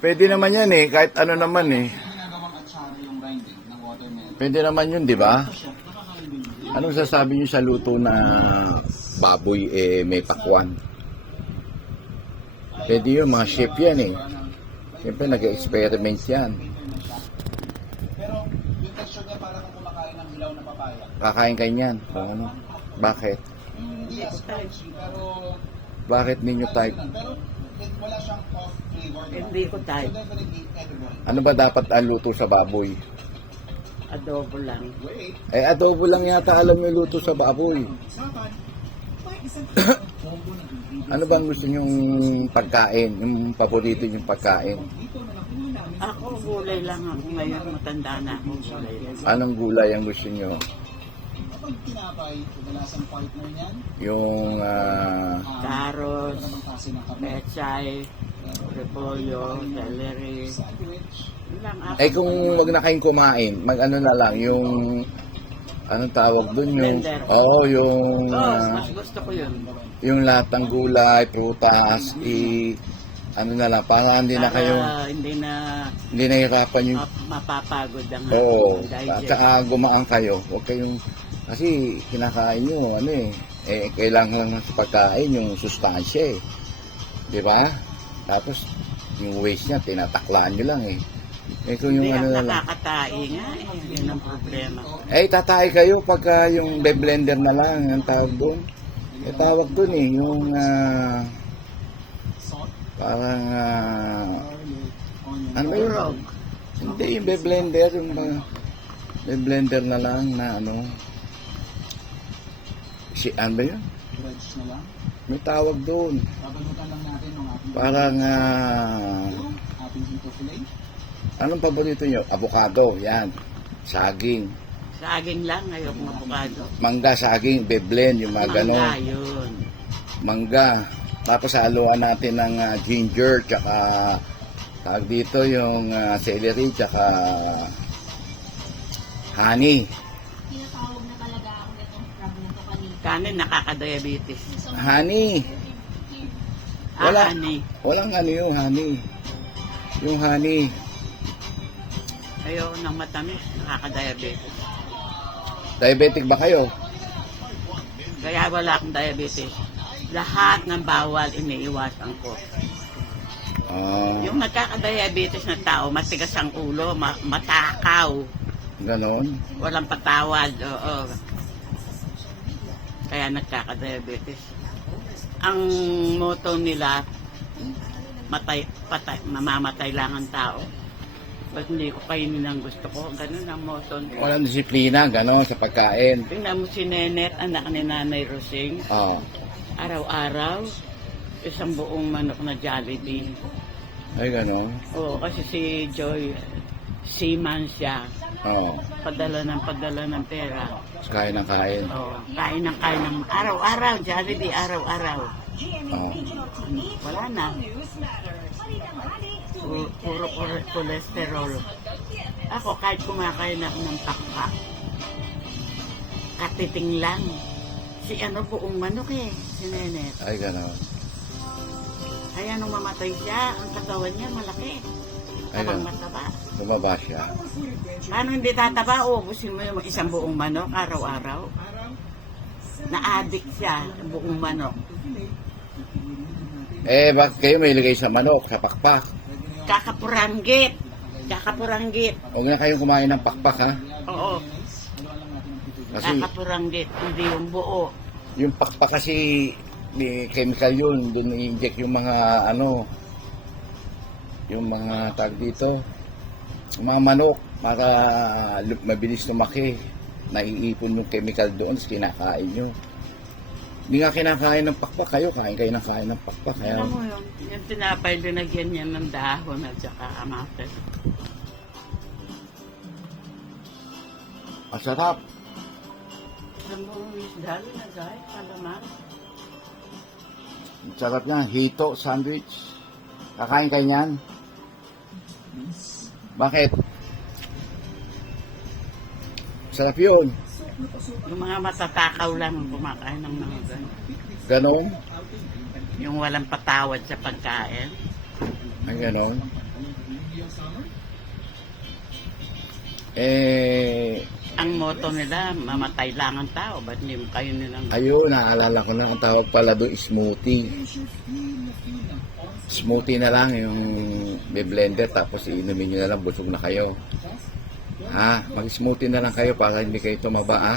Pwede naman yan eh, kahit ano naman eh. Pwede naman yun, di ba? Anong sasabi niyo sa luto na baboy may pakwan? Pwede yun, mga chef yan eh. Siyempre nag-experiment yan. Pero yung texture niya parang kumakain ng hilaw na papaya. Kakain kayo niyan. Ano? Bakit? Hindi as crunchy, pero Bakit ninyo type? pero wala siyang off flavor. Hindi ko So type. definitely edible. Ano ba dapat ang luto sa baboy? Adobo lang. Wait, Eh, adobo lang yata alam yung luto sa baboy. saban. May isang combo ng ingredients. Ano bang gusto nyong pagkain? Yung paborito yung pagkain? Dito na lang po namin. Ako, gulay lang ako ngayon. Matanda na ako. Gulay lang. Anong gulay ang gusto nyo? Kapag tinapay, kadalasan partner niyan, Yung Carrots, ano bang klase ng kape? pechay, repolyo, celery. Sandwich. Yun lang ako. kung wag na kayong kumain, mag-ano na lang, yung anong tawag dun? Yung, Blender. yung, Mas gusto ko yun. yung lahat ng gulay, prutas, ano na lang, para hindi na kayo, Para hindi na hindi nahihirapan yung, mapapagod ang oo, at digest. saka gumaan kayo. Huwag kayong, kasi kinakain nyo, kailangan lang sa pagkain yung sustansya eh. Di ba? Tapos, yung waste niya, tinataklaan nyo lang eh. Kung yung Hindi ano ang na lang. nakakatai nga eh. Yun ang problema. Tatay kayo pagka yung blender na lang, ang tawag doon. Tawag doon eh, yung parang, ano ba yun? Urog. Hindi, yung blender, yung blender na lang na ano. Ano ba yun? Dredge na lang. May tawag doon. Babalutan lang natin ng ating Parang, ating hito fillet. anong paborito nyo? Avocado, yan. Saging. Saging lang, ayoko ng avocado. Mangga, saging, beblend, yung mga Mangga, ganon. yun. Mangga. Tapos haluan natin ng ginger, tsaka tawag dito yung celery, tsaka honey. Tinatawag na talaga ako nitong problem ko kanina. Kanin, nakaka-diabetes. Honey. Wala. Honey. Walang ano yung honey. Yung honey. Ayoko ng matamis, nakaka-diabetes. Diabetic ba kayo? Kaya wala akong diabetes. Lahat ng bawal, iniiwasan ko. Yung nagkaka-diabetes na tao, matigas ang ulo, matakaw. Ganon. Walang patawad, oo. Kaya nagkaka-diabetes. Ang motto nila, mamamatay lang ang tao. Ba't hindi ko kainin ang gusto ko? Ganun ang motto nila. Walang disiplina, ganon, sa pagkain. Tingnan mo si Nenet, anak ni Nanay Rosing. Oo. Araw-araw, isang buong manok na Jollibee. Ay, ganon. Oo, kasi si Joy, seaman siya. Oo. Padala ng pera. Kain ng kain. Oo, kain ng araw-araw, Jollibee, araw-araw. Oo. Wala na. Puro cholesterol. Ako, kahit kumakain ako ng pakpak, katiting lang. Si buong manok eh, si Nenet. Ay, ganon. Kaya nung mamatay siya, ang katawan niya malaki. Tabang Ayun. mataba. Bumaba siya. Paano hindi tataba? Ubusin mo yung isang buong manok araw-araw. Na-addict siya, buong manok. Bakit kayo may ilagay sa manok, sa pakpak? Kakapuranggit. Kakapuranggit. Huwag na kayong kumain ng pakpak, ha? Oo, Kasi kakapuranggit. Hindi yung buo. yung pakpak kasi may chemical yun. Doon i-inject yung mga yung mga tag dito. Yung mga manok, para mabilis lumaki. Naiipon yung chemical doon sa kinakain nyo. Hindi nga kinakain ng pakpak kayo, kain kayo ng pakpak. Kaya, Alam mo yung tinapay, linagyan niya ng dahon at saka amates. ang sarap. Ang buong isda, linagay, palaman. Ang sarap niya, hito, sandwich. Kakain kayo niyan? Bakit? Sarap yun. Yung mga matatakaw lang ang kumakain ng mga ganun. Ganon. Yung walang patawad sa pagkain. Ang ganon. Eh, Ang motto nila, mamatay lang ang tao. Ba't hindi mo kayo nilang... ayo, naalala ko na ang tawag pala doon, smoothie. Smoothie na lang yung blender tapos iinumin nyo na lang, busog na kayo. Ha? Mag-smoothie na lang kayo para hindi kayo tumaba, ha?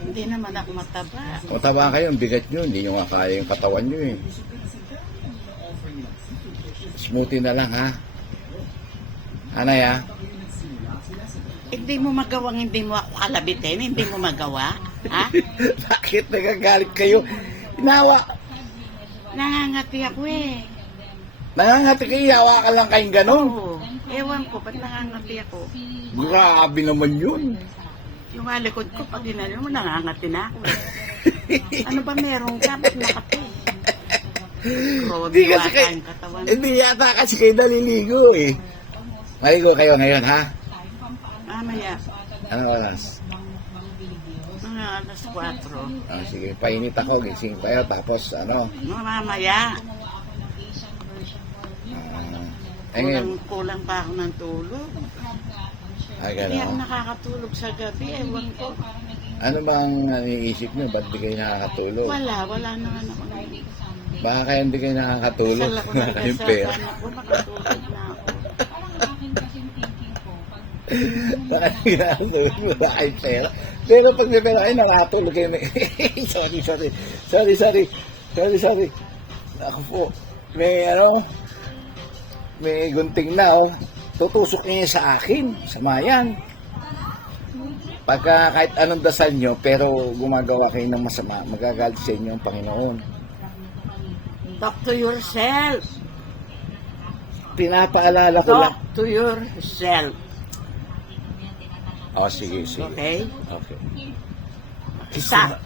Hindi naman ako mataba. Kung taba kayo, ang bigat nyo, hindi nyo nga kaya yung katawan nyo, eh. Smoothie na lang, ha? Anay, ha? Hindi mo magawang hindi mo ako kalabitin, hindi mo magawa. Ha? Bakit nagagalit kayo? Inawa. Nangangati ako eh. Nangangati kayo, yawa ka lang kayong ganon. Oo. Ewan ko, ba't nangangati ako? Grabe naman yun. Yung alikod ko, pag ginano mo, nangangati na ako eh. Ano ba meron ka? Ba't nakati? Grabe, Hindi kasi kayo, ang katawan. hindi yata kasi kayo naliligo, eh. Maligo kayo ngayon, ha? Mamaya, Ano oras? mga alas 4. Ah, sige, painit ako, gising kayo, tapos ano? Mamaya, Kulang kulang pa ako ng tulog. Ay, Hindi ako gano'n. nakakatulog sa gabi, ewan ko. Ano bang iniisip nyo? Ba't di kayo nakakatulog? Wala naman ako. Baka kayo hindi kayo nakakatulog. Sal ako ng Yung pera. dasal ako, makatulog na ako. Baka hindi nakakatulog. Wala kayong pera. Pero pag may pera kayo, nakakatulog kayo. Sorry. Ako po, may gunting na, oh. Tutusok niya sa akin, sa mayan. Pagka kahit anong dasal nyo, pero gumagawa kayo ng masama, magagalit sa inyo ang Panginoon. Talk to yourself. Pinapaalala ko lang. Talk to yourself. Oh, sige. Okay? Okay. Kiss Stop. mo.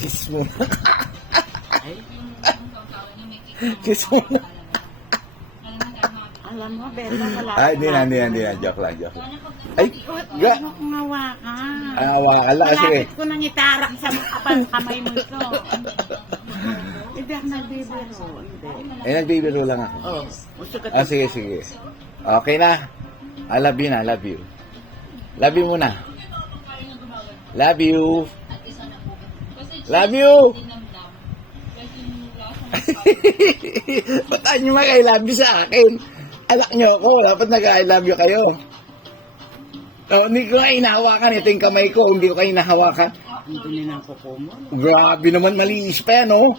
Kiss mo. Ay, Kiss mo. alam mo, Bella, wala Ay, hindi na. Joke lang. Ay, ga. Ano kung hawakan? Wala sige. Malapit ko nang itarak sa kamay mo ito. Hindi ako nagbibiro. Hindi. Nagbibiro lang ako. Oh, gusto ka Sige. Okay na. I love you na, love you. Love you muna. Love you. Love you. Ba't nyo mag-I love you sa akin? Anak nyo ako, dapat nag-I love you kayo. Oh, hindi ko kayo nahawakan. Ito yung kamay ko, hindi ko kayo nahawakan. Ang dumi ng kuko mo. Grabe naman, malinis pa yan, oh.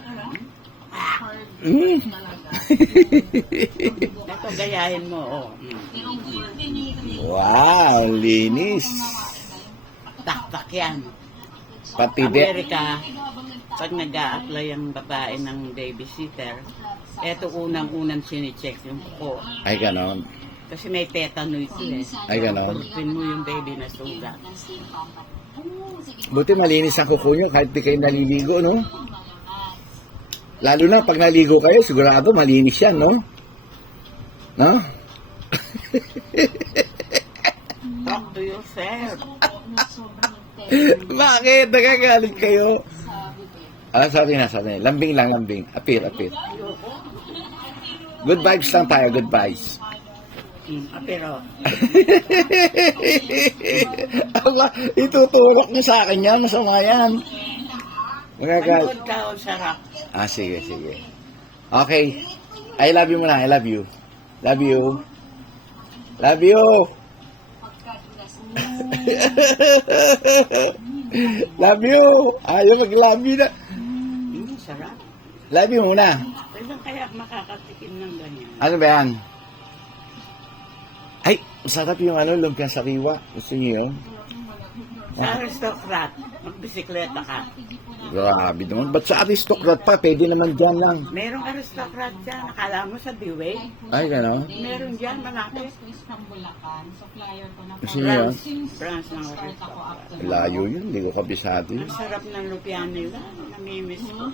Ito, gayahin mo, oh. Wow, linis. Taktak yan. Pati di. Amerika, pag nag-a-apply ang babae ng babysitter, eto unang-unang sinicheck yung kuko. Ay, ganon. Kasi may tetano ito eh. Ay, ganon. Pagpin mo yung baby na sugat. Buti malinis ang kuko nyo kahit di kayo naliligo, no? Lalo na pag naligo kayo, sigurado malinis yan, no? No? Talk to yourself. Bakit? Nagagalit kayo? Sorry na. Lambing lang. Apir. Good vibes lang tayo, good vibes. Pero, Aba, itutulok niyo sa akin yan, masama yan. Magagalit. panood ka o sarap. Sige. Okay. I love you muna, I love you. Love you. Love you. Ayaw mag-love you na. Sarap. Love you muna. Kailan kaya makakatikim ng ganyan? Ano ba yan? Ay, sarap yung lumpia sariwa. Gusto niyo yun? Sa aristocrat, magbisikleta ka. Grabe naman. Ba't sa aristocrat pa? Pwede naman dyan lang. Merong aristocrat dyan. Nakala mo sa Dewey? Ay, gano'n? Meron dyan, malapit. Gusto niyo yun? France ng aristocrat. Layo yun. Hindi ko kabisado yun. Ang sarap ng lumpia nila. Namimiss ko.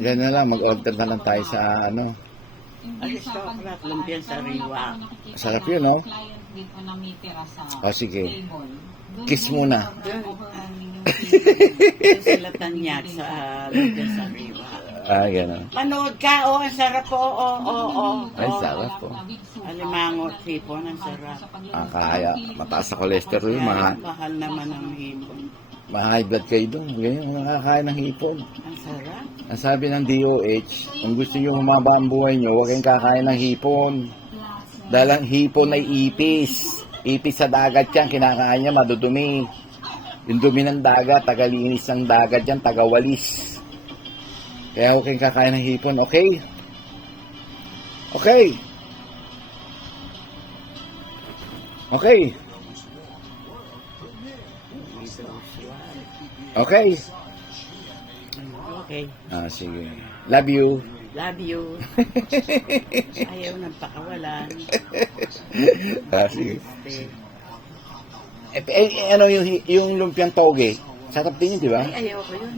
Yan na lang. Mag-order na lang tayo sa Aristocrat, lumpia sariwa. Sarap yun, no? Sige. Kiss muna. Doon sila tanyag sa lumpia sariwa. Gano'n. Manood ka, ang sarap po, Ay, sarap po. Alimango at hipon, ang sarap. Kaya, mataas sa cholesterol, Mahal naman ang hipon. ma-high blood kayo doon. Ganyan, nakakain ng hipon. Ang sarap. Ang sabi ng DOH, kung gusto nyo humaba ang buhay nyo, huwag kayong kakain ng hipon. Dahil ang hipon ay ipis. Ipis sa dagat yan, kinakain niya, madudumi. Yung dumi ng dagat, tagalinis ng dagat yan, tagawalis. Kaya huwag kayong kakain ng hipon, okay? Okay. Okay. Okay. Okay. Sige. Love you. Love you. Ayaw ng pakawalan. Sige. Este, Ano yung lumpiang toge? Sarap din yun, di ba? ay, ayaw ko yun.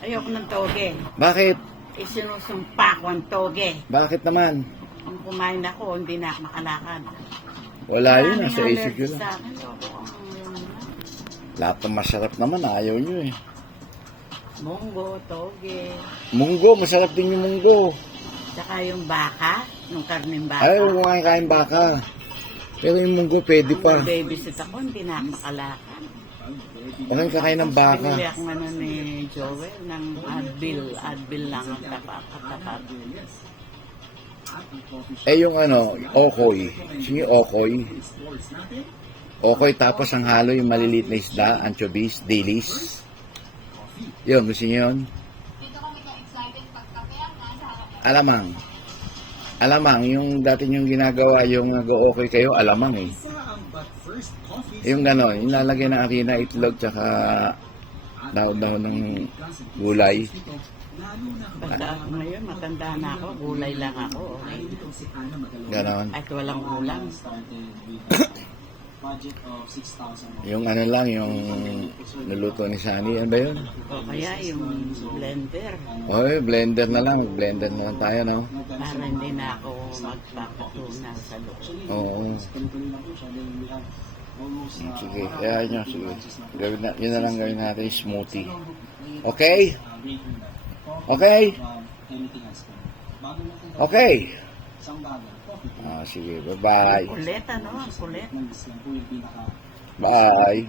Ayaw ko ng toge. Bakit? Isinusumpa ko ang toge. Bakit naman? Kung kumain ako, hindi na ako makalakad. Wala yun, Maraming nasa isip allergy yun. sa akin. Ayoko ang Lahat ng masarap naman, ayaw nyo eh. munggo, toge. Munggo, masarap din yung munggo. Tsaka yung baka, yung karning baka. Ay, huwag kang kain baka. Pero yung munggo, pwede pa. Nung babysit ako, hindi na ako makalakad. Huwag kang kakain ng baka. Pinili ako ano ni Joel ng Advil lang ang tapat. Yung okoy. Sige, okoy. Okoy, tapos ang halo yung maliliit na isda, anchovies, dilis. Yun, gusto niyo yun? Alamang, yung dati yung ginagawa, yung nag-okay kayo, alamang eh. Yung gano'n, yung lalagay ng harina, itlog, tsaka daw ng gulay. Basta ako ngayon, matanda na ako, gulay lang ako. Okay. Gano'n. At walang ulam. Yung lang, yung nuluto ni Sunny, ano ba yun? O kaya yung blender, Oy, blender na lang tayo, no? para hindi na ako magpapatuna sa loob. Oo. Sige, kaya nyo, sige. Yun na lang gawin natin, smoothie. Okay? Okay? Okay. Sige, bye-bye. Kulit, ano? Kulit. Bye.